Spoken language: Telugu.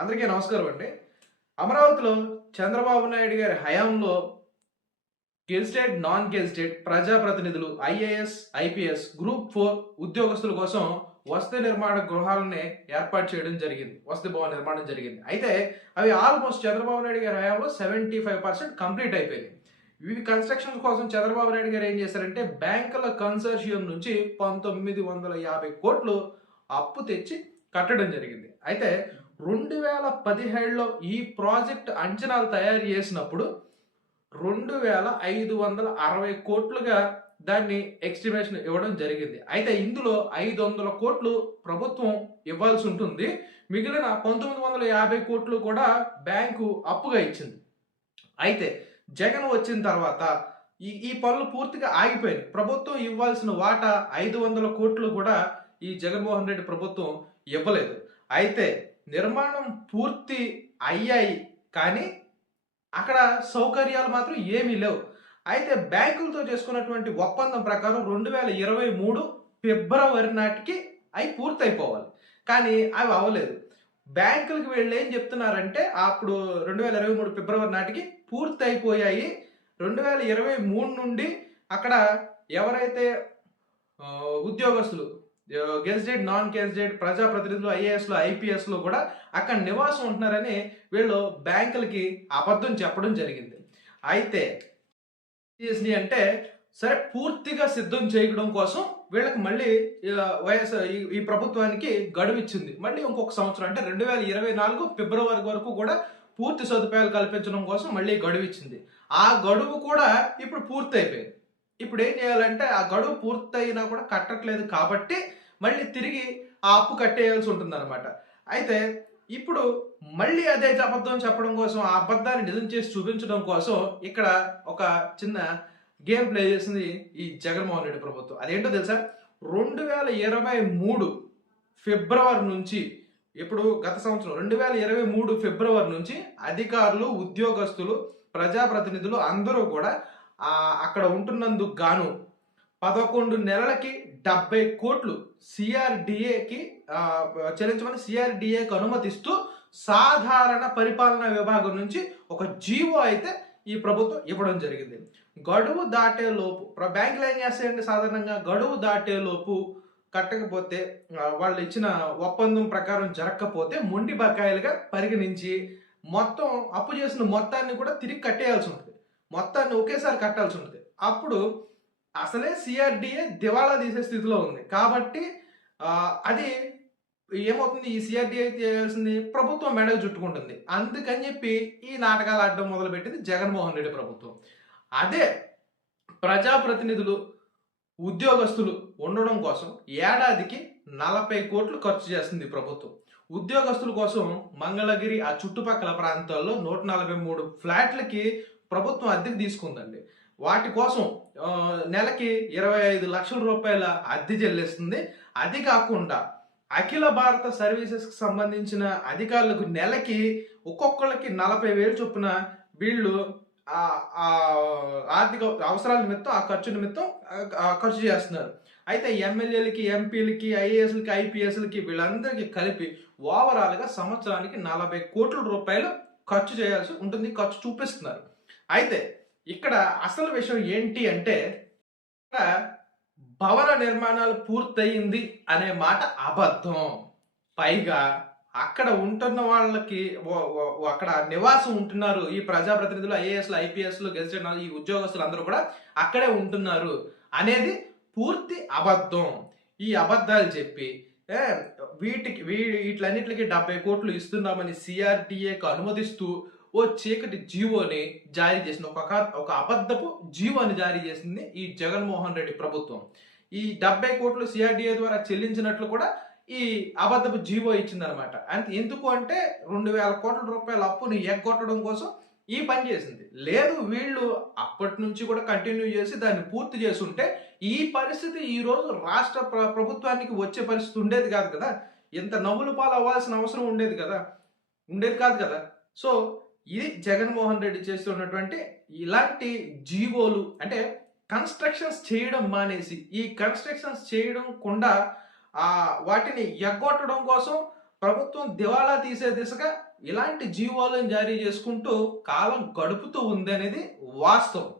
అందరికీ నమస్కారం అండి. అమరావతిలో చంద్రబాబు నాయుడు గారి హయాంలో గెజిటెడ్ నాన్ గెజిటెడ్ ప్రజాప్రతినిధులు ఐఏఎస్ ఐపీఎస్ గ్రూప్ ఫోర్ ఉద్యోగస్తుల కోసం వసతి నిర్మాణ గృహాలని ఏర్పాటు చేయడం జరిగింది. వసతి భవన నిర్మాణం జరిగింది. అయితే అవి ఆల్మోస్ట్ చంద్రబాబు నాయుడు గారి హయాంలో సెవెంటీ ఫైవ్ పర్సెంట్ కంప్లీట్ అయిపోయింది ఇవి కన్స్ట్రక్షన్ కోసం చంద్రబాబు నాయుడు గారు ఏం చేశారంటే బ్యాంకుల కన్సర్షియం నుంచి పంతొమ్మిది వందల యాభై కోట్లు అప్పు తెచ్చి కట్టడం జరిగింది. అయితే రెండు వేల పదిహేడులో ఈ ప్రాజెక్ట్ అంచనాలు తయారు చేసినప్పుడు రెండు వేల ఐదు వందల అరవై కోట్లుగా దాన్ని ఎక్స్టిమేషన్ ఇవ్వడం జరిగింది. అయితే ఇందులో ఐదు వందల కోట్లు ప్రభుత్వం ఇవ్వాల్సి ఉంటుంది. మిగిలిన పంతొమ్మిది వందల యాభై కోట్లు కూడా బ్యాంకు అప్పుగా ఇచ్చింది. అయితే జగన్ వచ్చిన తర్వాత ఈ ఈ పనులు పూర్తిగా ఆగిపోయాయి ప్రభుత్వం ఇవ్వాల్సిన వాటా ఐదు వందల కోట్లు కూడా ఈ జగన్మోహన్ రెడ్డి ప్రభుత్వం ఇవ్వలేదు. అయితే నిర్మాణం పూర్తి అయ్యాయి కానీ అక్కడ సౌకర్యాలు మాత్రం ఏమీ లేవు. అయితే బ్యాంకులతో చేసుకున్నటువంటి ఒప్పందం ప్రకారం రెండు వేల ఇరవై మూడు ఫిబ్రవరి నాటికి అవి పూర్తి అయిపోవాలి కానీ అవి అవ్వలేదు. బ్యాంకులకు వెళ్ళి ఏం చెప్తున్నారంటే అప్పుడు రెండు వేల ఇరవై మూడు ఫిబ్రవరి నాటికి పూర్తి అయిపోయాయి రెండు వేల ఇరవై మూడు నుండి అక్కడ ఎవరైతే ఉద్యోగస్తులు గెజ్డెడ్ నాన్ గెజ్డెడ్ ప్రజాప్రతినిధులు ఐఏఎస్లు ఐపీఎస్లు కూడా అక్కడ నివాసం ఉంటున్నారని వీళ్ళు బ్యాంకులకి అబద్ధం చెప్పడం జరిగింది. అయితే చేసినాయి అంటే సరే పూర్తిగా సిద్ధం చేయడం కోసం వీళ్ళకి మళ్ళీ వైఎస్ ఈ- ఈ ప్రభుత్వానికి గడువు ఇచ్చింది. మళ్ళీ ఇంకొక సంవత్సరం అంటే రెండు వేల ఇరవై నాలుగు ఫిబ్రవరి వరకు కూడా పూర్తి సదుపాయాలు కల్పించడం కోసం మళ్ళీ గడువు ఇచ్చింది. ఆ గడువు కూడా ఇప్పుడు పూర్తయిపోయింది. ఇప్పుడు ఏం చేయాలంటే ఆ గడువు పూర్తయినా కూడా కట్టట్లేదు కాబట్టి మళ్ళీ తిరిగి ఆ అప్పు కట్టేయాల్సి ఉంటుంది అనమాట అయితే ఇప్పుడు మళ్ళీ అదే అబద్ధం చెప్పడం కోసం ఆ అబద్ధాన్ని నిజం చేసి చూపించడం కోసం ఇక్కడ ఒక చిన్న గేమ్ ప్లే చేసింది ఈ జగన్మోహన్ రెడ్డి ప్రభుత్వం. అదేంటో తెలుసా? రెండు వేల ఇరవై మూడు ఫిబ్రవరి నుంచి ఇప్పుడు గత సంవత్సరం రెండు వేల ఇరవై మూడు ఫిబ్రవరి నుంచి అధికారులు ఉద్యోగస్తులు ప్రజాప్రతినిధులు అందరూ కూడా అక్కడ ఉంటున్నందుకు గాను పదకొండు నెలలకి డెబ్బై కోట్లు సిఆర్డిఏకి చెల్లించమని సిఆర్డిఏకి అనుమతిస్తూ సాధారణ పరిపాలనా విభాగం నుంచి ఒక జీవో అయితే ఈ ప్రభుత్వం ఇవ్వడం జరిగింది. గడువు దాటే లోపు బ్యాంకులు ఏం చేస్తాయండి సాధారణంగా గడువు దాటే లోపు కట్టకపోతే వాళ్ళు ఇచ్చిన ఒప్పందం ప్రకారం జరగకపోతే మొండి బకాయిలుగా పరిగణించి మొత్తం అప్పు చేసిన మొత్తాన్ని కూడా తిరిగి కట్టేయాల్సి ఉంటుంది. మొత్తాన్ని ఒకేసారి కట్టాల్సి ఉంటుంది. అప్పుడు అసలే సిఆర్డిఏ దివాళా తీసే స్థితిలో ఉంది. కాబట్టి అది ఏమవుతుంది? ఈ సిఆర్డిఏ చేయాల్సింది ప్రభుత్వం మెడకు చుట్టుకుంటుంది. అందుకని చెప్పి ఈ నాటకాలు ఆడడం మొదలుపెట్టింది జగన్మోహన్ రెడ్డి ప్రభుత్వం. అదే ప్రజాప్రతినిధులు ఉద్యోగస్తులు ఉండడం కోసం ఏడాదికి నలభై కోట్లు ఖర్చు చేస్తుంది ప్రభుత్వం. ఉద్యోగస్తుల కోసం మంగళగిరి ఆ చుట్టుపక్కల ప్రాంతాల్లో నూట నలభై మూడు ఫ్లాట్లకి ప్రభుత్వం అద్దెకు తీసుకుందండి. వాటి కోసం నెలకి ఇరవై ఐదు లక్షల రూపాయల అద్దె చెల్లిస్తుంది. అది కాకుండా అఖిల భారత సర్వీసెస్కి సంబంధించిన అధికారులకు నెలకి ఒక్కొక్కళ్ళకి నలభై వేలు చొప్పున వీళ్ళు ఆర్థిక అవసరాల నిమిత్తం ఆ ఖర్చు నిమిత్తం ఖర్చు చేస్తున్నారు. అయితే ఎమ్మెల్యేలకి ఎంపీలకి ఐఏఎస్లకి ఐపీఎస్లకి వీళ్ళందరికీ కలిపి ఓవరాల్గా సంవత్సరానికి నలభై కోట్ల రూపాయలు ఖర్చు చేయాల్సి ఉంటుంది ఖర్చు చూపిస్తున్నారు. అయితే ఇక్కడ అసలు విషయం ఏంటి అంటే ఇక్కడ భవన నిర్మాణాలు పూర్తయింది అనే మాట అబద్ధం. పైగా అక్కడ ఉంటున్న వాళ్ళకి అక్కడ నివాసం ఉంటున్నారు ఈ ప్రజాప్రతినిధులు ఐఏఎస్లు ఐపీఎస్లు గెజిటెడ్ ఈ ఉద్యోగస్తులు అందరూ కూడా అక్కడే ఉంటున్నారు అనేది పూర్తి అబద్ధం. ఈ అబద్ధాలు చెప్పి వీటికి వీ వీటిలన్నిటికి డెబ్బై కోట్లు ఇస్తున్నామని సిఆర్డిఏకు అనుమతిస్తూ ఓ చీకటి జీవోని జారీ చేసింది. ఒక ఒక అబద్ధపు జీవోని జారీ చేసింది ఈ జగన్మోహన్ రెడ్డి ప్రభుత్వం. ఈ డెబ్బై కోట్లు సిఆర్డిఏ ద్వారా చెల్లించినట్లు కూడా ఈ అబద్ధపు జీవో ఇచ్చిందనమాట అంటే ఎందుకు అంటే రెండు వేల కోట్ల రూపాయల అప్పుని ఎగ్గొట్టడం కోసం ఈ పని చేసింది. లేదు వీళ్ళు అప్పటి నుంచి కూడా కంటిన్యూ చేసి దాన్ని పూర్తి చేస్తుంటే ఈ పరిస్థితి ఈ రోజు రాష్ట్ర ప్ర- ప్రభుత్వానికి వచ్చే పరిస్థితి ఉండేది కాదు కదా. ఇంత నవ్వులు పాలు అవ్వాల్సిన అవసరం ఉండేది కదా. ఉండేది కాదు కదా. సో ఇది జగన్మోహన్ రెడ్డి చేస్తున్నటువంటి ఇలాంటి జీవోలు అంటే కన్స్ట్రక్షన్స్ చేయడం మానేసి ఈ కన్స్ట్రక్షన్స్ చేయడం కుండా ఆ వాటిని ఎగ్గొట్టడం కోసం ప్రభుత్వం దివాళా తీసే దిశగా ఇలాంటి జీవోలను జారీ చేసుకుంటూ కాలం గడుపుతూ ఉంది అనేది వాస్తవం.